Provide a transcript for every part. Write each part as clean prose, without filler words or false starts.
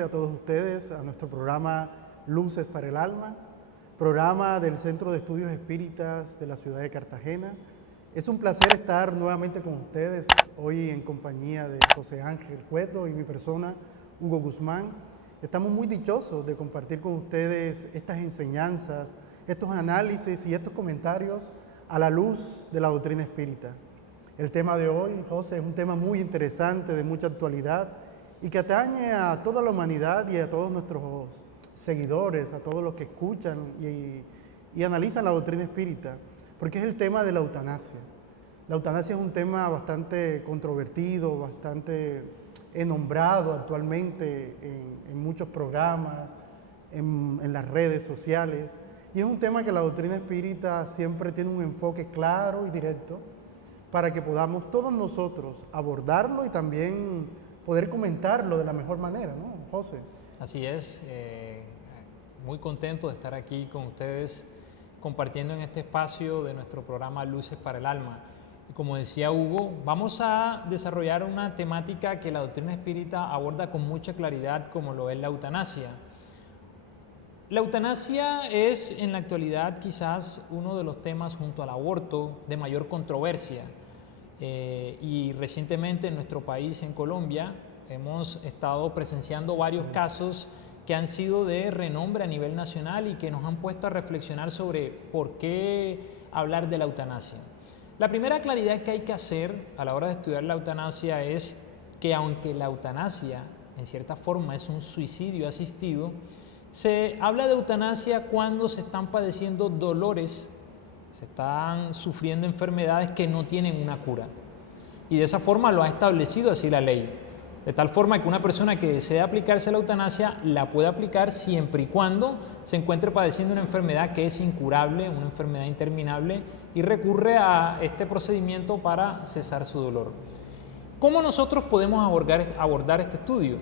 nuevamente a todos ustedes a nuestro programa Luces para el Alma, programa del Centro de Estudios Espíritas de la ciudad de Cartagena. Es un placer estar nuevamente con ustedes hoy en compañía de José Ángel Cueto y mi persona, Hugo Guzmán. Estamos muy dichosos de compartir con ustedes estas enseñanzas, estos análisis y estos comentarios a la luz de la doctrina espírita. El tema de hoy, José, es un tema muy interesante, de mucha actualidad y que atañe a toda la humanidad y a todos nuestros seguidores, a todos los que escuchan y analizan la doctrina espírita, porque es el tema de la eutanasia. La eutanasia es un tema bastante controvertido, bastante nombrado actualmente en muchos programas, en las redes sociales, y es un tema que la doctrina espírita siempre tiene un enfoque claro y directo para que podamos todos nosotros abordarlo y también poder comentarlo de la mejor manera, ¿no, José? Así es, muy contento de estar aquí con ustedes compartiendo en este espacio de nuestro programa Luces para el Alma. Y como decía Hugo, vamos a desarrollar una temática que la doctrina espírita aborda con mucha claridad, como lo es la eutanasia. La eutanasia es en la actualidad quizás uno de los temas junto al aborto de mayor controversia. Y recientemente en nuestro país, en Colombia, hemos estado presenciando varios casos que han sido de renombre a nivel nacional y que nos han puesto a reflexionar sobre por qué hablar de la eutanasia. La primera claridad que hay que hacer a la hora de estudiar la eutanasia es que aunque la eutanasia en cierta forma es un suicidio asistido, se habla de eutanasia cuando se están padeciendo dolores, se están sufriendo enfermedades que no tienen una cura. Y de esa forma lo ha establecido así la ley. De tal forma que una persona que desea aplicarse la eutanasia la puede aplicar siempre y cuando se encuentre padeciendo una enfermedad que es incurable, una enfermedad interminable, y recurre a este procedimiento para cesar su dolor. ¿Cómo nosotros podemos abordar este estudio?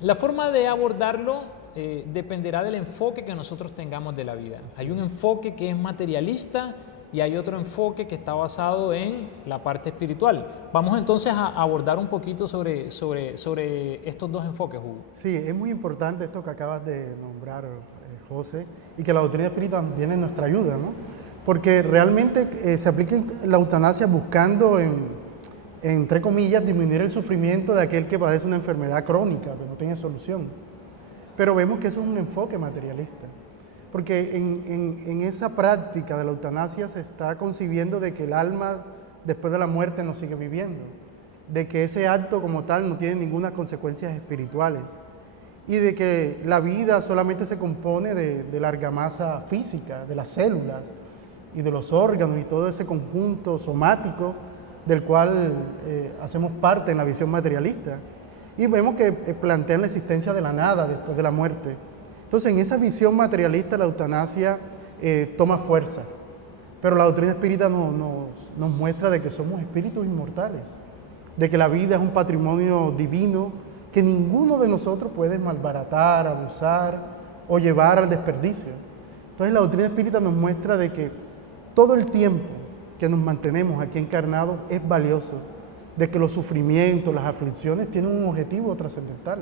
La forma de abordarlo dependerá del enfoque que nosotros tengamos de la vida. Hay un enfoque que es materialista y hay otro enfoque que está basado en la parte espiritual. Vamos entonces a abordar un poquito sobre estos dos enfoques, Hugo. Sí, es muy importante esto que acabas de nombrar, José, y que la doctrina espírita viene en nuestra ayuda, ¿no? Porque realmente se aplica la eutanasia buscando, entre comillas, disminuir el sufrimiento de aquel que padece una enfermedad crónica, que no tiene solución. Pero vemos que eso es un enfoque materialista, porque en esa práctica de la eutanasia se está concibiendo de que el alma después de la muerte no sigue viviendo, de que ese acto como tal no tiene ninguna consecuencias espirituales y de que la vida solamente se compone de la argamasa física, de las células y de los órganos y todo ese conjunto somático del cual hacemos parte en la visión materialista. Y vemos que plantean la existencia de la nada después de la muerte. Entonces, en esa visión materialista, la eutanasia toma fuerza. Pero la doctrina espírita nos muestra de que somos espíritus inmortales, de que la vida es un patrimonio divino que ninguno de nosotros puede malbaratar, abusar o llevar al desperdicio. Entonces, la doctrina espírita nos muestra de que todo el tiempo que nos mantenemos aquí encarnados es valioso, de que los sufrimientos, las aflicciones tienen un objetivo trascendental,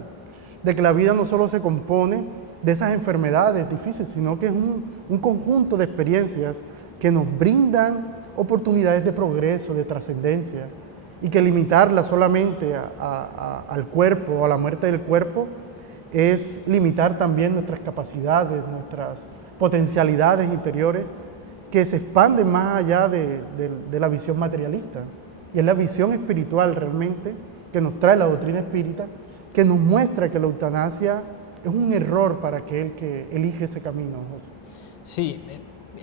de que la vida no solo se compone de esas enfermedades difíciles, sino que es un conjunto de experiencias que nos brindan oportunidades de progreso, de trascendencia, y que limitarla solamente al cuerpo o a la muerte del cuerpo es limitar también nuestras capacidades, nuestras potencialidades interiores que se expanden más allá de la visión materialista. Y es la visión espiritual realmente que nos trae la doctrina espírita, que nos muestra que la eutanasia es un error para aquel que elige ese camino, José. Sí,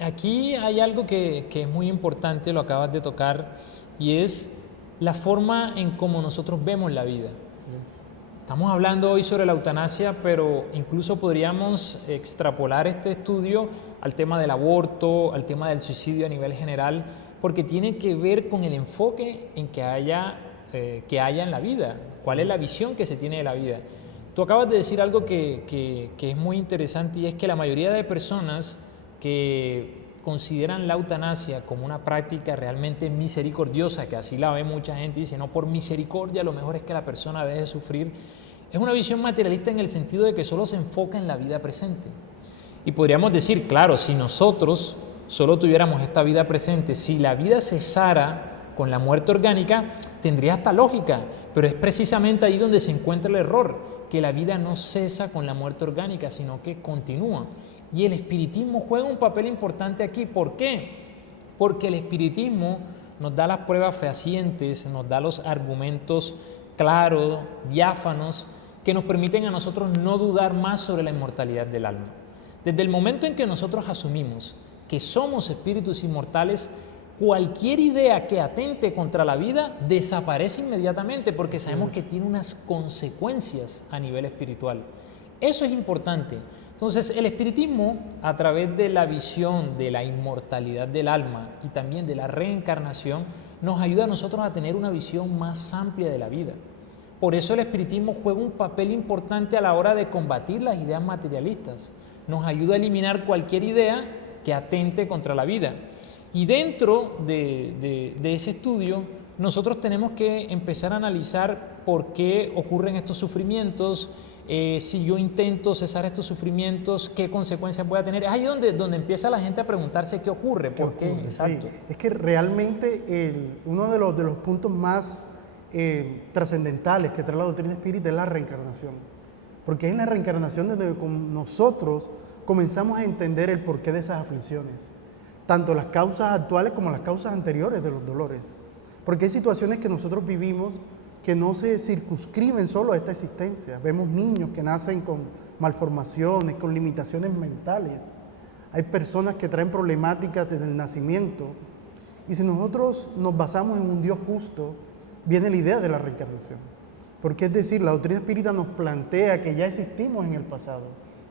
aquí hay algo que es muy importante, lo acabas de tocar, y es la forma en cómo nosotros vemos la vida. Así es. Estamos hablando hoy sobre la eutanasia, pero incluso podríamos extrapolar este estudio al tema del aborto, al tema del suicidio a nivel general, porque tiene que ver con el enfoque que haya en la vida, cuál es la visión que se tiene de la vida. Tú acabas de decir algo que es muy interesante, y es que la mayoría de personas que consideran la eutanasia como una práctica realmente misericordiosa, que así la ve mucha gente y dice, no, por misericordia lo mejor es que la persona deje de sufrir, Es una visión materialista en el sentido de que solo se enfoca en la vida presente. Y podríamos decir, claro, si nosotros solo tuviéramos esta vida presente, si la vida cesara con la muerte orgánica, tendría hasta lógica, pero es precisamente ahí donde se encuentra el error, que la vida no cesa con la muerte orgánica, sino que continúa. Y el espiritismo juega un papel importante aquí. ¿Por qué? Porque el espiritismo nos da las pruebas fehacientes, nos da los argumentos claros, diáfanos, que nos permiten a nosotros no dudar más sobre la inmortalidad del alma. Desde el momento en que nosotros asumimos que somos espíritus inmortales, cualquier idea que atente contra la vida desaparece inmediatamente porque sabemos que tiene unas consecuencias a nivel espiritual. Eso es importante. Entonces, el espiritismo, a través de la visión de la inmortalidad del alma y también de la reencarnación, nos ayuda a nosotros a tener una visión más amplia de la vida. Por eso el espiritismo juega un papel importante a la hora de combatir las ideas materialistas. Nos ayuda a eliminar cualquier idea que atente contra la vida. Y dentro de ese estudio, nosotros tenemos que empezar a analizar por qué ocurren estos sufrimientos, si yo intento cesar estos sufrimientos, qué consecuencias voy a tener. Es ahí donde empieza la gente a preguntarse qué ocurre, por qué. Exacto. Sí. Es que realmente uno de los puntos más trascendentales que trae la doctrina espírita es la reencarnación. Porque es en la reencarnación donde nosotros comenzamos a entender el porqué de esas aflicciones, tanto las causas actuales como las causas anteriores de los dolores. Porque hay situaciones que nosotros vivimos que no se circunscriben solo a esta existencia. Vemos niños que nacen con malformaciones, con limitaciones mentales. Hay personas que traen problemáticas desde el nacimiento. Y si nosotros nos basamos en un Dios justo, viene la idea de la reencarnación. Porque es decir, la doctrina espírita nos plantea que ya existimos en el pasado,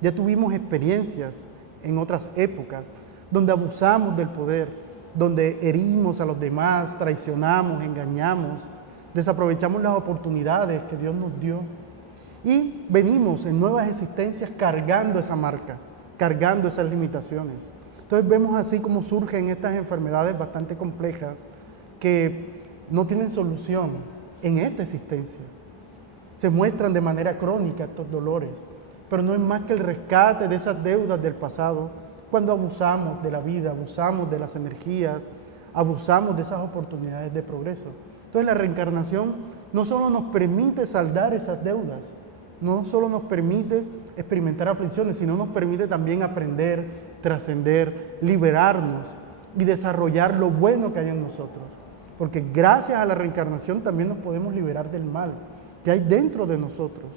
ya tuvimos experiencias en otras épocas, donde abusamos del poder, donde herimos a los demás, traicionamos, engañamos, desaprovechamos las oportunidades que Dios nos dio y venimos en nuevas existencias cargando esa marca, cargando esas limitaciones. Entonces vemos así como surgen estas enfermedades bastante complejas que no tienen solución en esta existencia. Se muestran de manera crónica estos dolores, pero no es más que el rescate de esas deudas del pasado, cuando abusamos de la vida, abusamos de las energías, abusamos de esas oportunidades de progreso. Entonces la reencarnación no solo nos permite saldar esas deudas, no solo nos permite experimentar aflicciones, sino nos permite también aprender, trascender, liberarnos y desarrollar lo bueno que hay en nosotros. Porque gracias a la reencarnación también nos podemos liberar del mal que hay dentro de nosotros.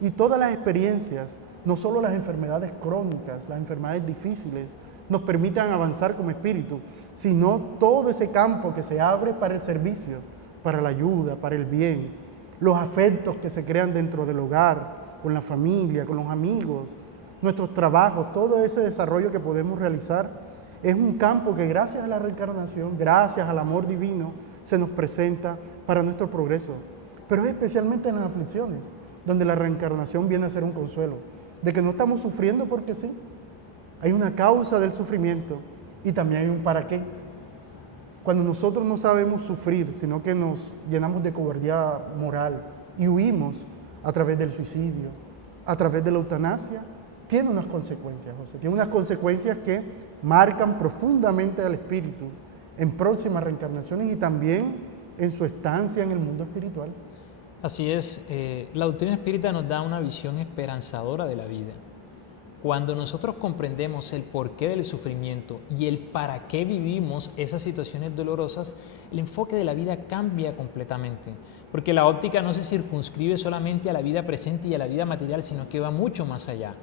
Y todas las experiencias, no solo las enfermedades crónicas, las enfermedades difíciles, nos permitan avanzar como espíritu, sino todo ese campo que se abre para el servicio, para la ayuda, para el bien, los afectos que se crean dentro del hogar, con la familia, con los amigos, nuestros trabajos, todo ese desarrollo que podemos realizar, es un campo que gracias a la reencarnación, gracias al amor divino, se nos presenta para nuestro progreso. Pero es especialmente en las aflicciones, donde la reencarnación viene a ser un consuelo, de que no estamos sufriendo porque sí. Hay una causa del sufrimiento y también hay un para qué. Cuando nosotros no sabemos sufrir, sino que nos llenamos de cobardía moral y huimos a través del suicidio, a través de la eutanasia, tiene unas consecuencias, José. Tiene unas consecuencias que marcan profundamente al espíritu en próximas reencarnaciones y también en su estancia en el mundo espiritual. Así es, la doctrina espírita nos da una visión esperanzadora de la vida. Cuando nosotros comprendemos el porqué del sufrimiento y el para qué vivimos esas situaciones dolorosas, el enfoque de la vida cambia completamente, porque la óptica no se circunscribe solamente a la vida presente y a la vida material, sino que va mucho más allá.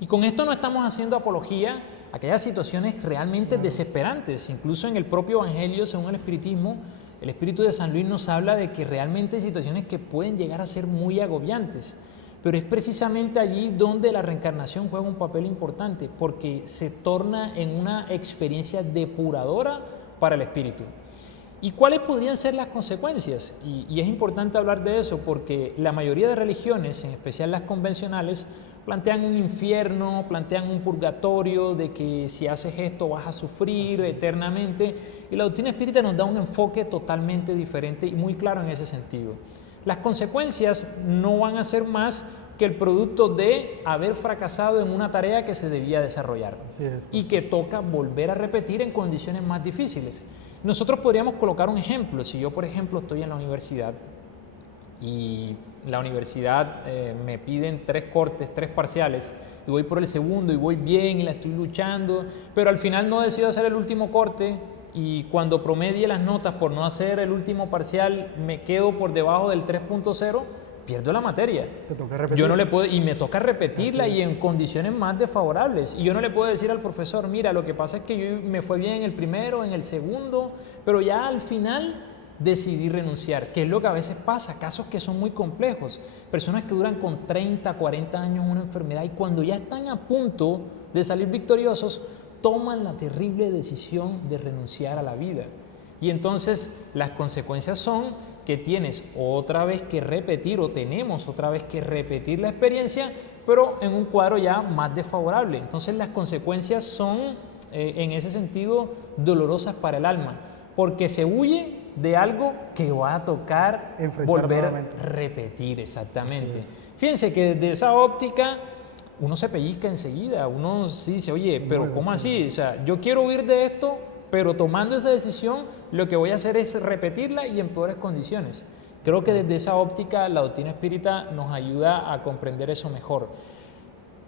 Y con esto no estamos haciendo apología a aquellas situaciones realmente desesperantes. Incluso en el propio Evangelio, según el Espiritismo, el Espíritu de San Luis nos habla de que realmente hay situaciones que pueden llegar a ser muy agobiantes. Pero es precisamente allí donde la reencarnación juega un papel importante, porque se torna en una experiencia depuradora para el espíritu. ¿Y cuáles podrían ser las consecuencias? Y es importante hablar de eso porque la mayoría de religiones, en especial las convencionales, plantean un infierno, plantean un purgatorio, de que si haces esto vas a sufrir eternamente. Y la doctrina espírita nos da un enfoque totalmente diferente y muy claro en ese sentido. Las consecuencias no van a ser más que el producto de haber fracasado en una tarea que se debía desarrollar y que toca volver a repetir en condiciones más difíciles. Nosotros podríamos colocar un ejemplo. Si yo, por ejemplo, estoy en la universidad y la universidad me piden 3 cortes, 3 parciales, y voy por el segundo y voy bien y la estoy luchando, pero al final no decido hacer el último corte, y cuando promedie las notas por no hacer el último parcial me quedo por debajo del 3.0, pierdo la materia. Te toca repetir. Yo no le puedo, y me toca repetirla y en condiciones más desfavorables. Y yo no le puedo decir al profesor, mira, lo que pasa es que yo me fue bien en el primero, en el segundo, pero ya al final decidí renunciar, que es lo que a veces pasa, casos que son muy complejos, personas que duran con 30, 40 años una enfermedad y cuando ya están a punto de salir victoriosos, toman la terrible decisión de renunciar a la vida. Y entonces las consecuencias son que tienes otra vez que repetir, o tenemos otra vez que repetir la experiencia, pero en un cuadro ya más desfavorable. Entonces las consecuencias son, en ese sentido, dolorosas para el alma, porque se huye de algo que va a tocar volver a repetir, exactamente. Fíjense que desde esa óptica uno se pellizca enseguida, uno sí dice, oye, pero ¿cómo así? O sea, yo quiero huir de esto, pero tomando esa decisión, lo que voy a hacer es repetirla y en peores condiciones. Creo que desde esa óptica la doctrina espírita nos ayuda a comprender eso mejor.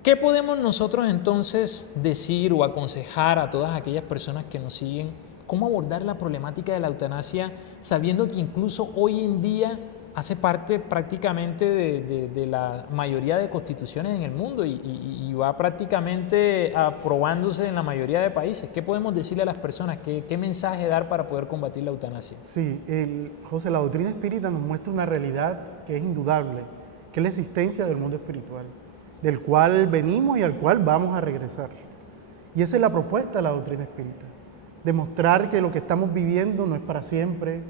¿Qué podemos nosotros entonces decir o aconsejar a todas aquellas personas que nos siguen? ¿Cómo abordar la problemática de la eutanasia sabiendo que incluso hoy en día hace parte prácticamente de la mayoría de constituciones en el mundo y va prácticamente aprobándose en la mayoría de países? ¿Qué podemos decirle a las personas? ¿Qué mensaje dar para poder combatir la eutanasia? Sí, José, la doctrina espírita nos muestra una realidad que es indudable, que es la existencia del mundo espiritual, del cual venimos y al cual vamos a regresar. Y esa es la propuesta de la doctrina espírita. Demostrar que lo que estamos viviendo no es para siempre,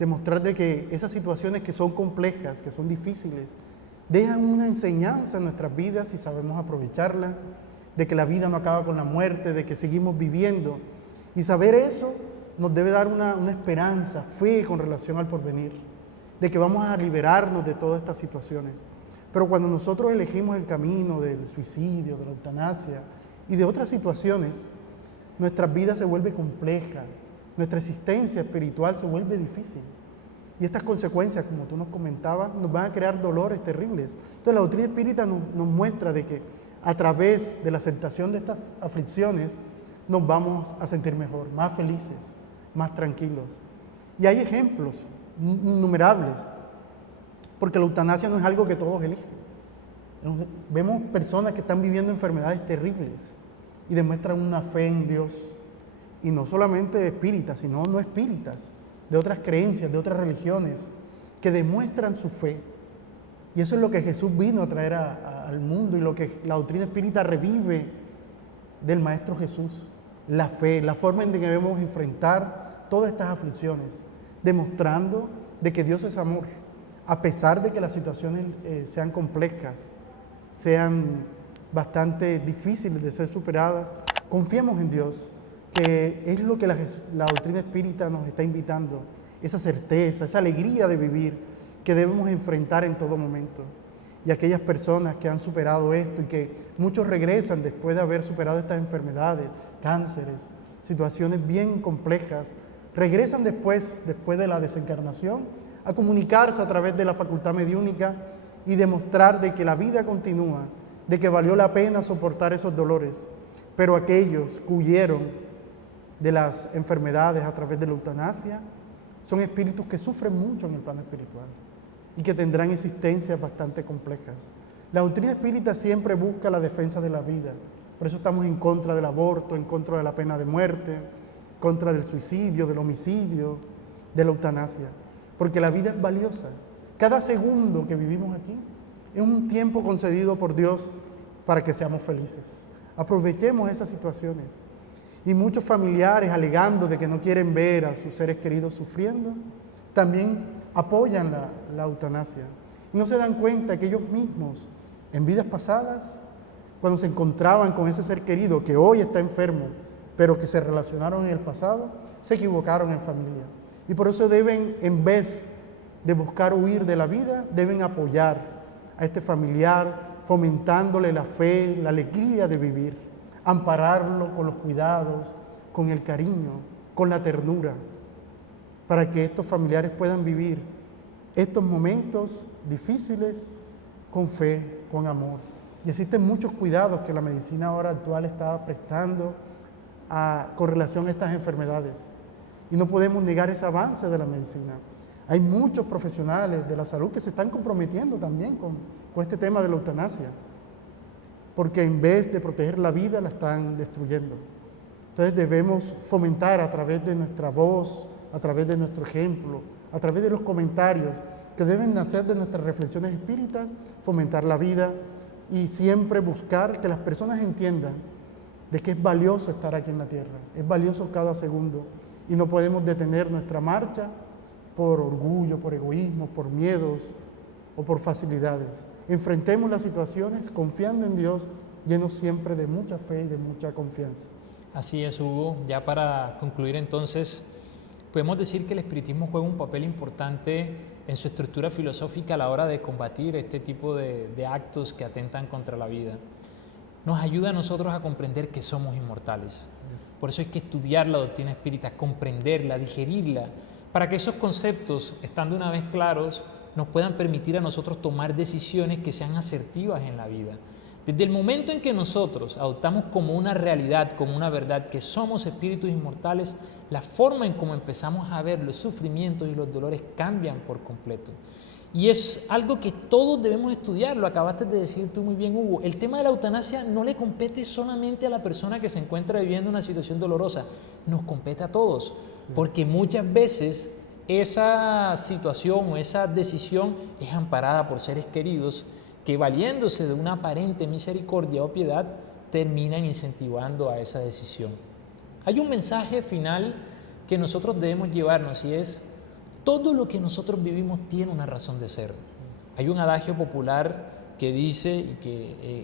demostrar de que esas situaciones que son complejas, que son difíciles, dejan una enseñanza en nuestras vidas si sabemos aprovecharla, de que la vida no acaba con la muerte, de que seguimos viviendo. Y saber eso nos debe dar una esperanza, fe con relación al porvenir, de que vamos a liberarnos de todas estas situaciones. Pero cuando nosotros elegimos el camino del suicidio, de la eutanasia y de otras situaciones, nuestra vida se vuelve compleja, nuestra existencia espiritual se vuelve difícil. Y estas consecuencias, como tú nos comentabas, nos van a crear dolores terribles. Entonces la doctrina espírita nos muestra de que a través de la aceptación de estas aflicciones nos vamos a sentir mejor, más felices, más tranquilos. Y hay ejemplos innumerables, porque la eutanasia no es algo que todos eligen. Vemos personas que están viviendo enfermedades terribles y demuestran una fe en Dios. Y no solamente espíritas, sino no espíritas, de otras creencias, de otras religiones, que demuestran su fe. Y eso es lo que Jesús vino a traer al mundo y lo que la doctrina espírita revive del Maestro Jesús. La fe, la forma en que debemos enfrentar todas estas aflicciones, demostrando de que Dios es amor, a pesar de que las situaciones sean complejas, sean bastante difíciles de ser superadas. Confiemos en Dios, que es lo que la doctrina espírita nos está invitando, esa certeza, esa alegría de vivir que debemos enfrentar en todo momento. Y aquellas personas que han superado esto y que muchos regresan después de haber superado estas enfermedades, cánceres, situaciones bien complejas, regresan después de la desencarnación a comunicarse a través de la facultad mediúnica y demostrar de que la vida continúa, de que valió la pena soportar esos dolores. Pero aquellos que huyeron de las enfermedades a través de la eutanasia son espíritus que sufren mucho en el plano espiritual y que tendrán existencias bastante complejas. La doctrina espírita siempre busca la defensa de la vida, por eso estamos en contra del aborto, en contra de la pena de muerte, en contra del suicidio, del homicidio, de la eutanasia, porque la vida es valiosa. Cada segundo que vivimos aquí es un tiempo concedido por Dios para que seamos felices. Aprovechemos esas situaciones. Y muchos familiares, alegando de que no quieren ver a sus seres queridos sufriendo, también apoyan la eutanasia. Y no se dan cuenta que ellos mismos, en vidas pasadas, cuando se encontraban con ese ser querido que hoy está enfermo, pero que se relacionaron en el pasado, se equivocaron en familia. Y por eso deben, en vez de buscar huir de la vida, deben apoyar a este familiar, fomentándole la fe, la alegría de vivir, ampararlo con los cuidados, con el cariño, con la ternura, para que estos familiares puedan vivir estos momentos difíciles con fe, con amor. Y existen muchos cuidados que la medicina ahora actual está prestando con relación a estas enfermedades. Y no podemos negar ese avance de la medicina. Hay muchos profesionales de la salud que se están comprometiendo también con este tema de la eutanasia, porque en vez de proteger la vida, la están destruyendo. Entonces debemos fomentar a través de nuestra voz, a través de nuestro ejemplo, a través de los comentarios que deben nacer de nuestras reflexiones espíritas, fomentar la vida y siempre buscar que las personas entiendan de que es valioso estar aquí en la tierra, es valioso cada segundo y no podemos detener nuestra marcha por orgullo, por egoísmo, por miedos o por facilidades. Enfrentemos las situaciones confiando en Dios, llenos siempre de mucha fe y de mucha confianza. Así es, Hugo. Ya para concluir entonces, podemos decir que el espiritismo juega un papel importante en su estructura filosófica a la hora de combatir este tipo de actos que atentan contra la vida. Nos ayuda a nosotros a comprender que somos inmortales. Por eso hay que estudiar la doctrina espírita, comprenderla, digerirla, para que esos conceptos, estando una vez claros, nos puedan permitir a nosotros tomar decisiones que sean asertivas en la vida. Desde el momento en que nosotros adoptamos como una realidad, como una verdad, que somos espíritus inmortales, la forma en cómo empezamos a ver los sufrimientos y los dolores cambian por completo. Y es algo que todos debemos estudiar, lo acabaste de decir tú muy bien, Hugo. El tema de la eutanasia no le compete solamente a la persona que se encuentra viviendo una situación dolorosa, nos compete a todos, porque muchas veces esa situación o esa decisión es amparada por seres queridos que, valiéndose de una aparente misericordia o piedad, terminan incentivando a esa decisión. Hay un mensaje final que nosotros debemos llevarnos y es: todo lo que nosotros vivimos tiene una razón de ser. Hay un adagio popular que dice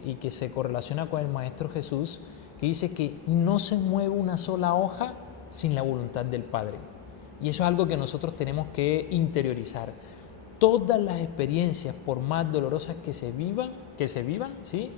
y que se correlaciona con el Maestro Jesús, que dice que no se mueve una sola hoja sin la voluntad del Padre. Y eso es algo que nosotros tenemos que interiorizar. Todas las experiencias, por más dolorosas que se vivan, ¿sí?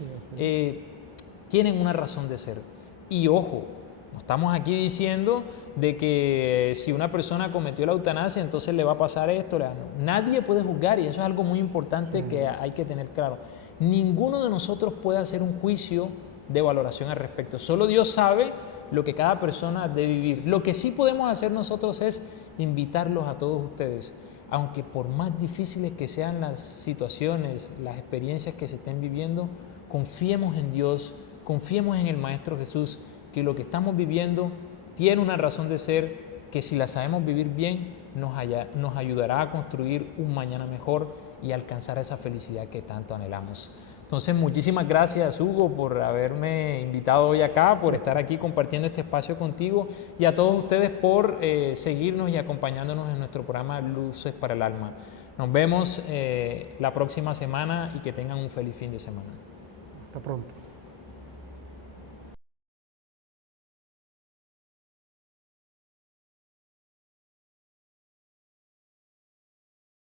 Tienen una razón de ser. Y ojo, no estamos aquí diciendo de que si una persona cometió la eutanasia, entonces le va a pasar esto. Nadie puede juzgar, y eso es algo muy importante que hay que tener claro. Ninguno de nosotros puede hacer un juicio de valoración al respecto. Solo Dios sabe lo que cada persona debe vivir. Lo que sí podemos hacer nosotros es invitarlos a todos ustedes, aunque por más difíciles que sean las situaciones, las experiencias que se estén viviendo, confiemos en Dios, confiemos en el Maestro Jesús, que lo que estamos viviendo tiene una razón de ser, que si la sabemos vivir bien, nos ayudará a construir un mañana mejor y alcanzar esa felicidad que tanto anhelamos. Entonces, muchísimas gracias, Hugo, por haberme invitado hoy acá, por estar aquí compartiendo este espacio contigo, y a todos ustedes por seguirnos y acompañándonos en nuestro programa Luces para el Alma. Nos vemos la próxima semana y que tengan un feliz fin de semana. Hasta pronto.